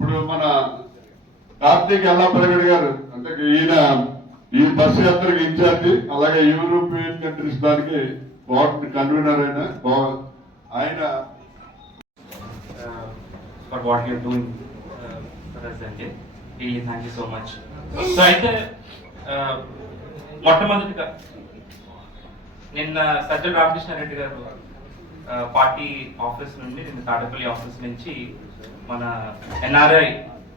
ఇప్పుడు మన కార్తీక్ ఎల్లాపరగడ్ గారు అంటే ఈయన ఈ బస్సు యాత్రకు ఇన్ఛార్జి అలాగే యూరోపియన్ కంట్రీస్ దానికి బోర్డు కన్వీనర్ అయిన ఆయన uh, what what you're doing really thank you so much so అయితే uh, మొట్టమొదటిగా నిన్న సజ్జల రామకృష్ణారెడ్డి గారు పార్టీ ఆఫీస్ నుండి నేను తాడపల్లి ఆఫీస్ నుంచి మన ఎన్ఆర్ఐ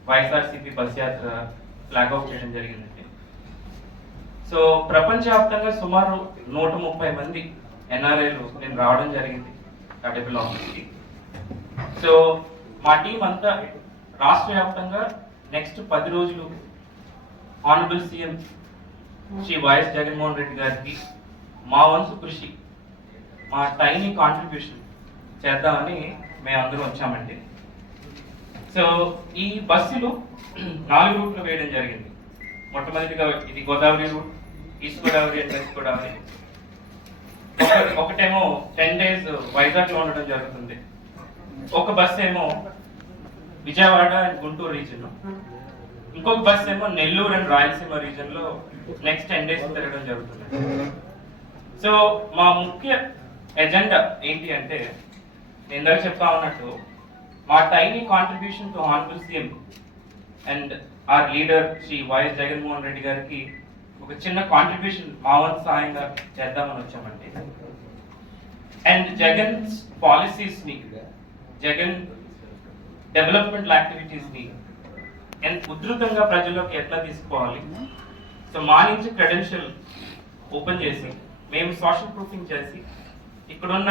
వైఎస్ఆర్సీపీ బస్ యాత్ర ఫ్లాగ్ ఆఫ్ చేయడం జరిగిందండి. సో ప్రపంచవ్యాప్తంగా సుమారు నూట ముప్పై మంది ఎన్ఆర్ఐలు నేను రావడం జరిగింది తాడేపల్లి ఆఫీస్కి. సో మా టీం అంతా రాష్ట్ర వ్యాప్తంగా నెక్స్ట్ పది రోజులు honourable CM Shri YS Jaganmohan Reddy garu మా వంతు కృషి మా టైని కాంట్రిబ్యూషన్ చేద్దామని మేమందరం వచ్చామండి. సో ఈ బస్సులు నాలుగు రూట్లు వేయడం జరిగింది. మొట్టమొదటిగా ఇది Godavari route east Godavari and west Godavari. ఒకటేమో టెన్ డేస్ వైజాగ్లో ఉండడం జరుగుతుంది. ఒక బస్ ఏమో విజయవాడ అండ్ గుంటూరు రీజన్ ఇంకొక బస్ ఏమో నెల్లూరు అండ్ రాయలసీమ రీజన్లో నెక్స్ట్ టెన్ డేస్ తిరగడం జరుగుతుంది. సో మా ముఖ్య ఎజెండా ఏంటి అంటే నేను ఇందాక చెప్తా ఉన్నట్టు మా tiny contribution to honourable CM and our leader Shri YS Jaganmohan Reddy garu ఒక చిన్న కాంట్రిబ్యూషన్ మా వంతు సహాయంగా చేద్దామని వచ్చామండి. అండ్ జగన్ పాలసీస్ని జగన్ డెవలప్మెంట్ యాక్టివిటీస్ని ఎంత ఉధృతంగా ప్రజల్లోకి ఎట్లా తీసుకోవాలి? సో మా నుంచి క్రెడెన్షియల్ ఓపెన్ చేసి మేము సోషల్ ప్రూఫింగ్ చేసి ఇక్కడున్న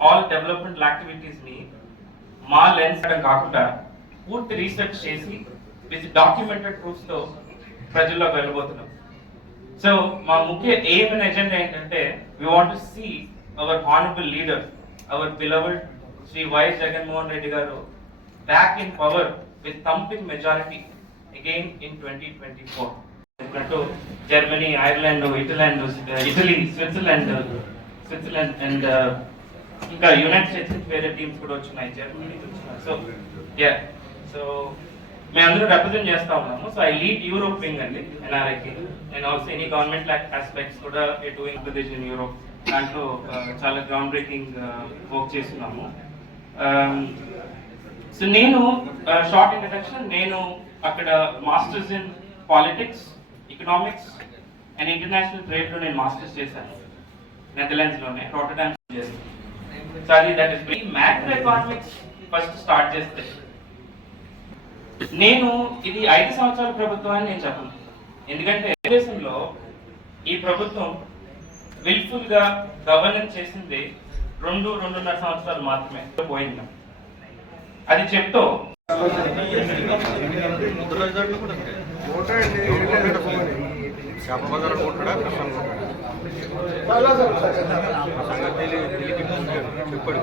ఆల్ డెవలప్మెంట్ యాక్టివిటీస్ని మా లెన్స్ కాకుండా పూర్తి రీసెర్చ్ చేసి విత్ డాక్యుమెంటెడ్ ప్రూఫ్స్తో ప్రజల్లోకి వెళ్ళబోతున్నాం. సో మా ముఖ్య ఎయిమ్ అండ్ ఎజెండా ఏంటంటే we want to see our honourable leader our beloved Shri YS Jaganmohan Reddy garu back in power with thumping majority again in twenty twenty four ఎందుకంటూ Germany Ireland ఇటలాండ్ Italy Switzerland Switzerland and uh, ఇంకా United States వేరే teams కూడా వచ్చినాయి Germany వచ్చినాయి so yeah so మేమందరం represent చేస్తా ఉన్నాము. So I lead Europe wing అండి ఎన్ఆర్ఐకి and also any government aspects కూడా డూయింగ్ ప్రదేశ్ ఇన్ యూరోప్ దాంట్లో uh, చాలా గ్రౌండ్ బ్రేకింగ్ వర్క్ చేస్తున్నాము. Um, సో నేను uh, షార్ట్ ఇంట్రడక్షన్ నేను అక్కడ masters in politics economics and international ట్రేడ్లో నేను మాస్టర్స్ చేశాను. నెదర్లాండ్స్లోనే రోటర్డామ్ చేసింది సో అది that is macroeconomics first start చేస్తే. నేను ఇది ఐదు సంవత్సరాల ప్రభుత్వం అని నేను చెప్పను. ఎందుకంటే దేశంలో ఈ ప్రభుత్వం విల్ఫుల్గా గవర్నెన్స్ చేసింది రెండు రెండున్నర సంవత్సరాలు మాత్రమే పోయింది. అది చెప్తూ చేప బజార్ కొట్టాడా కృష్ణ సంగతి చెప్పాడు.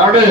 ఆవిడే